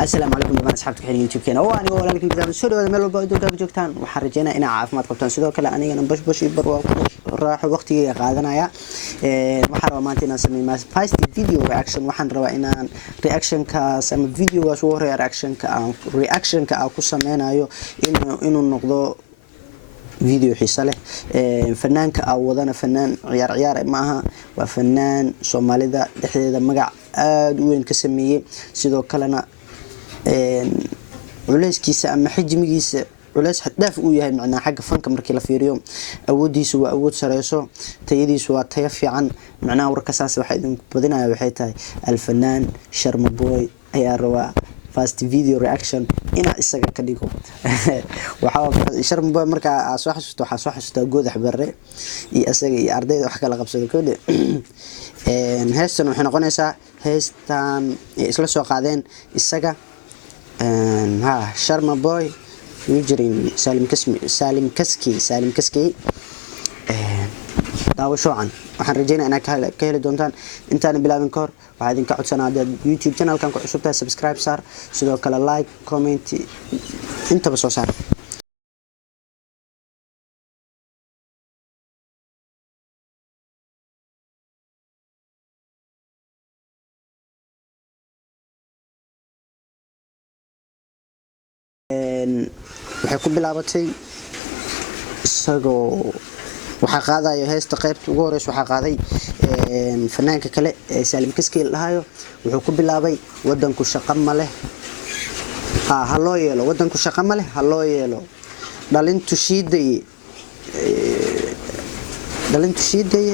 السلام عليكم دمان asxaabta xiriir YouTube keena oo aniga walaalkiin bidaab soo dhawaada meel walba oo ka joogtaan waxaan rajaynayaa in caafimaad qabtaan sidoo kale anigana bash iyo barwaaqo raaxo waqtiga qaadanaya waxaan rabaa maanta inaan sameeyo first video reaction waxaan rabaa inaan reaction ka ama videogaas oo reaction ka ku sameynayo inuu noqdo فيديو حيصله فنان كأودنا فنان عيار ما ها وفنان صومالي ذا دحية مجا وين كسمية سيدو كلنا علاش كيسة أما حجم كيسة علاش حتى في وياه معنا حاجة فن كمركي لفيريوم أودي سوا أود سريسو تيدي سوا تيفي عن معنا وركساس واحد بدنا وحيتها الفنان شرم بوي أي الروا first video reaction ina isaga ka dhigo waxa sharmba marka soo xasuusto goodax barre iyo asaga iyo ardayda wax kala qabsado koode heestan waxay noqonaysaa heestan isla soo qaadeen isaga sharma boy wijirin salim kaski daawasho can waxaan rajaynayaa inaad ka heli doontaan intaan bilaabin ka hor waxaad idinka codsanayaa YouTube channel-kan ku cusubtahay subscribe saar sidoo kale like comment intaba soo saar waxay ku bilaabatay isagoo waxa qaadayo heesta qaybta ugu horeysa waxa qaaday fanaanka kale ee Salim Kaski lahayo wuxuu ku bilaabay wadanku shaqo ma leh ha loo yeelo wadanku shaqo ma leh ha loo yeelo dhalintu shiiday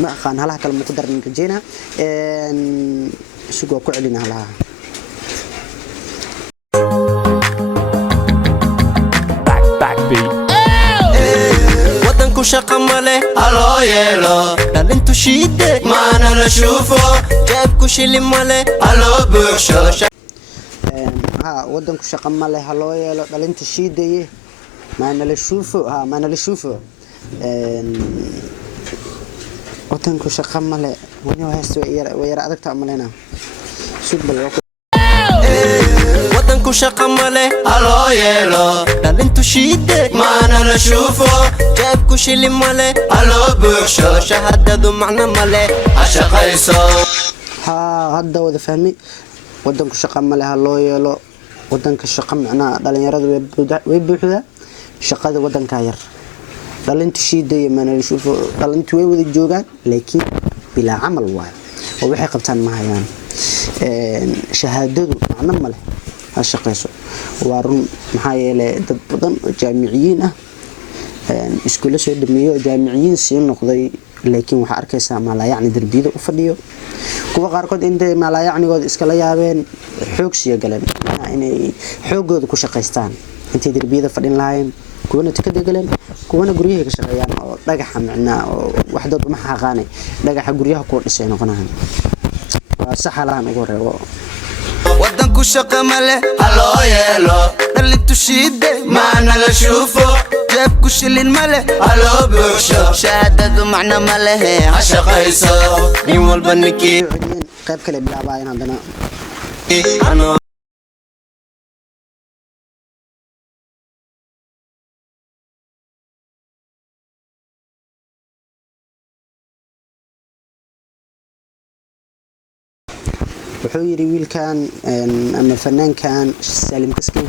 ma aqaan halaha kale ma ku darin jeena sugo ku celina halaha شقة ماله هلو يلو دلنتو شيدة ما أنا نشوفه جابكو شيلي ماله هلو بوحشو ودنكو شقة ماله هلو يلو دلنتو شيدة ما أنا نشوفه ودنكو شقة ماله ونيو هستو ويرا أدك تعملينا سوق بالوقت ودنكو شقة ماله هلو يلو دلنتو شيدة ما أنا نشوفه جابكو شيلي ماله هلو بوحشو شهادة معنا ماله عشقيسو هذا وذا فهمي ودنكو شقة ماله هلو يلو ودنك الشقة معنا دلن يرد ويبوحدا شقة ودنك هير دلنتو شيدة ما أنا نشوفه دلنتو ويوذي الجوغان لكن بلا عمل واحد وبحي قبطان مهيان شهادته معنا ماله هالشقيسو وارون محايا لدد بدن جامعيين iskuula soo dhameeyo jaamiciin si noqday laakiin waxa arkaysaa ma la yaacni darbiyada u fadhiyo kuwa qaarkood intay ma la yaacnigood iska la yaabeen xoogsiga galeen inay xoogooda ku shaqeystaan intay darbiyada fadhin lahayn kuwana tikada galeen kuwana guryaha ka shaqeeyaan oo dhagaxa macnaa oo waxdood ma xaqaanay dhagaxa guryaha ku dhisay noqonayaan waa saxalaan ugu reebo ودنكو شقة ماله هلو يلو دلنتو شيدة ما أنا نشوفه جابكو شيلي ماله هلو بوحشو شهادة معنا ماله عشقيسو نيم والبنكي قيب كلي بلا باين عندنا wuxuu yiri wiilkan ama fanaankan Salim Kaski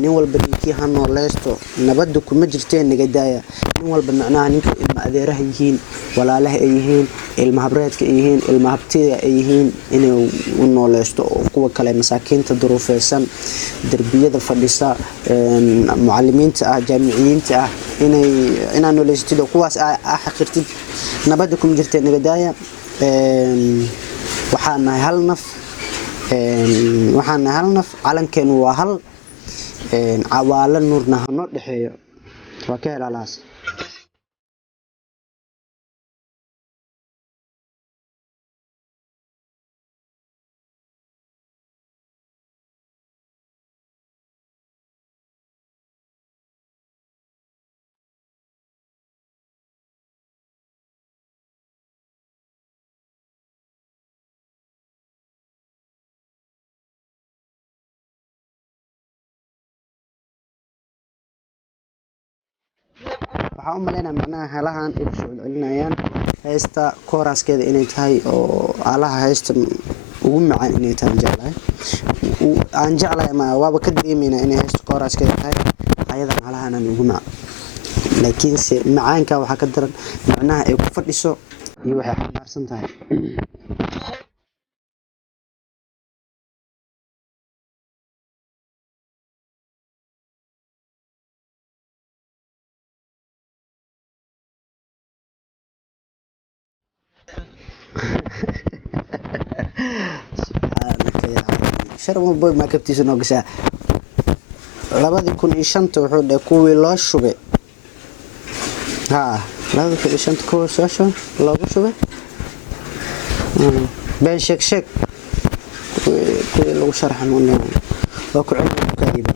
nin walba ninkii hano leesto nabad kuma jirteen naga daaya nin walba macnaha ninka ilma adeeraha yihiin walaalaha ay yihiin ilma habreedka ay yihiin ilma habtida ay yihiin inay u nooleesto kuwa kale masaakiinta duruufeysan darbiyada fadhisa muallimiinta jaamiciyiinta inay nooleesto kuwaas xaqirtid nabad kuma jirteen naga daaya waxaan hal naf calankeenu waa hal cawaala nuurna hano dhaxeeyo waa ka helaalaas waxaan u maleynaa macnaha halahan ay kusoo celcelinayaan heesta kooraskeeda inay tahay oo alaha heesta ugu macaan inay tahay jeclahay aan jeclahay ma waaba ka dareemayna inay heesta kooraskeeda tahay ayadan halahan ugu macaan laakiin se macaanka waxa ka daran macnaha ay ku fadhiso iyo waxay xambaarsan tahay sharma boy ma kabtiisa noo gashaa 2005 wuxuu dhahay kuwii loo shubay 2005 kuwii soo shubay loogu shubay been sheeg kuwii lagu sharxan waa ku cilmi kadiba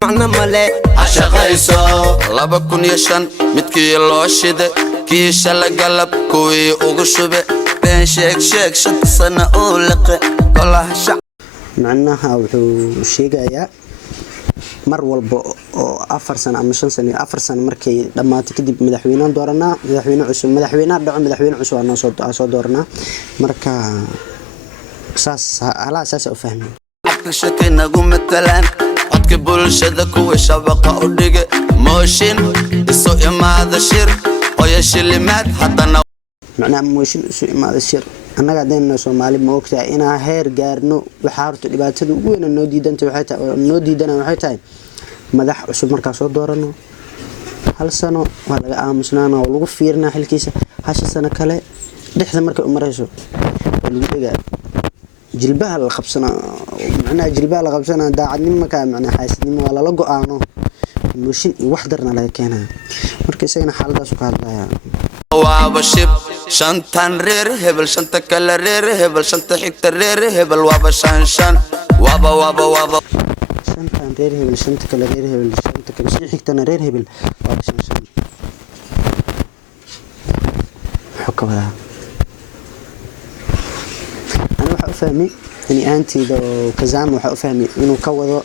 macna male ashaqayso 2005 midkii loo shiday kii shala galab kuwii ugu shubay been sheeg shanta sano oo laqay kolaha shacab macnaha wuxuu sheegayaa mar walba oo 4 sano ama 5 sano 4 sano markay dhamaato kadib madaxweynaha dooranaa madaxweyne cusub aan soo dooranaa marka saas u fahmay shaki nagu matalaan codka bulshada kuwa shabaqa u dhigay mooshin isu imaada shir qoya shilimaad haddana macnaha mooshin isu imaada shir annaga hadayna Soomaali ma ogtahay inaa heer gaarno waxa horta dhibaatada ugu weyn noo diidana waxay tahay madax cusub marka soo doorano hal sano waa laga aamusnaana oo lagu fiirnaa xilkiisa hasha sano kale dhixda marka u marayso lagu dhigaa jilbaha la qabsana macnaha jilbaha la qabsana daacadnimo ka macnaha xaasidnimo waa la go'aano mooshin wax darna laga keenaa marka isagana xaaladaas ka hadlaya waaba shib shantan reer hebel shanta kala reer hebel shanta xigta reer hebel waaba shan waaba shantan reer hebel shanta kala reer hebel shanta kala xigtana reer hebel waaba shan xukawada ana waxa u fahmay in aantiida kazaan waxa u fahmay inuu ka wado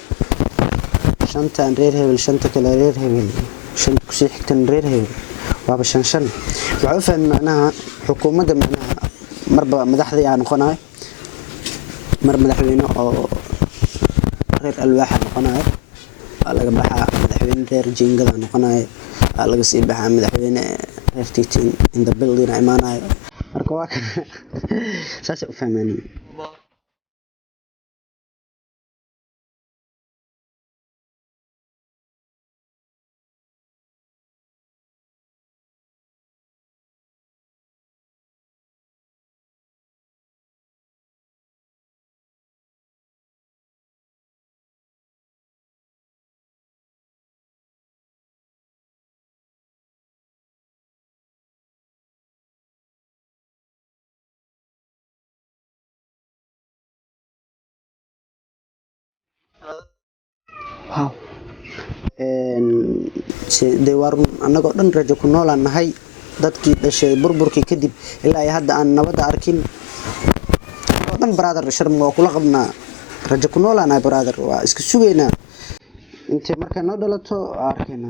shantan reer hebel shanta kala reer hebel shanta ku xigtana reer hebel waaba shan waxa u fahmay macnaha xukuumadda macnaha marba madaxda aan noqonaay mar madaxweyne oo reer alwaax noqonaay laga baxaa madaxweyne reer jingada noqonaay laga sii baxaa madaxweyne reer tiitin in the building imaanayo marka waa saas u fahmay wow de war anagoo dhan rajo ku noolaan nahay dadkii dhashay burburkii kadib ilaa ay hadda aan nabada arkin oo dhan brother sharmo waa kula qabnaa rajo ku noolaanahay brother waa iska sugeynaa inta marka noo dhalato arkayna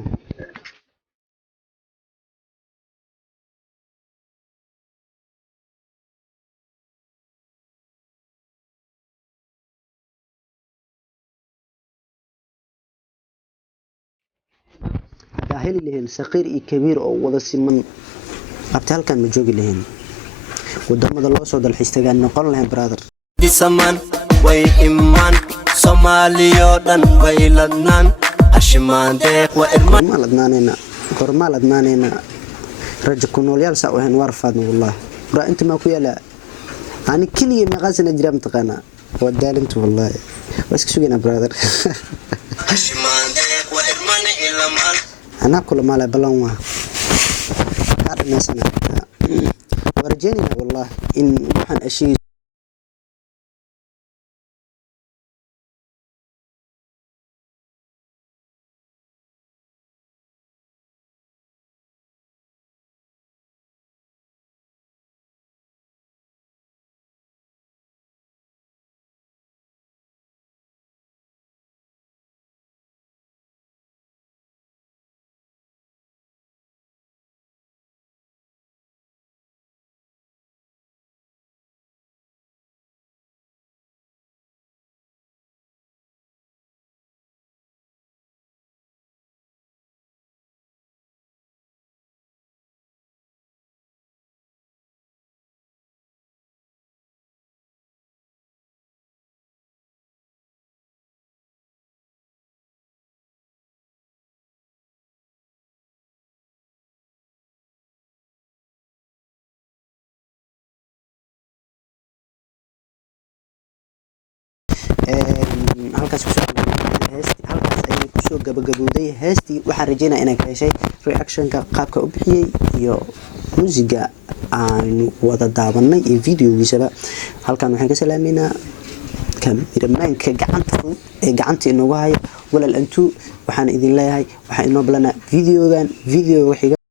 هلي لهن صغير كبير أو وضع سمن أبتهال كان مجوج لهن ودم هذا الله صود الحستجان نقول لهم برادر دي سمان وي إيمان سوماليودان وي لبنان أشمان ديك وإرمان ما لدنانينا كرما لدنانينا رجكون وليال سأوهن وارفاد والله برا أنت ما كويا لا أنا كل يوم غازنا جرام تقنا ودال أنت والله بس كسوجنا برادر أشمان ديك وإرمان إلمان أنا كل ما لا بلون هذا الناس أنا ورجينا والله إن وحن أشي halkaas kusoo gabagabowday heestii. Waxaan rajeynayaa inaad ka heshay reactionka qaabka u bixiyay iyo musiga aan wada daawanay iyo videogiisaba. Halkan waxaan ka salaameynaa kaamiramanka gacanta inoogu haya walaal Antu. waxaan idin leeyahay waxaan inoo balanaa videogan video waxiga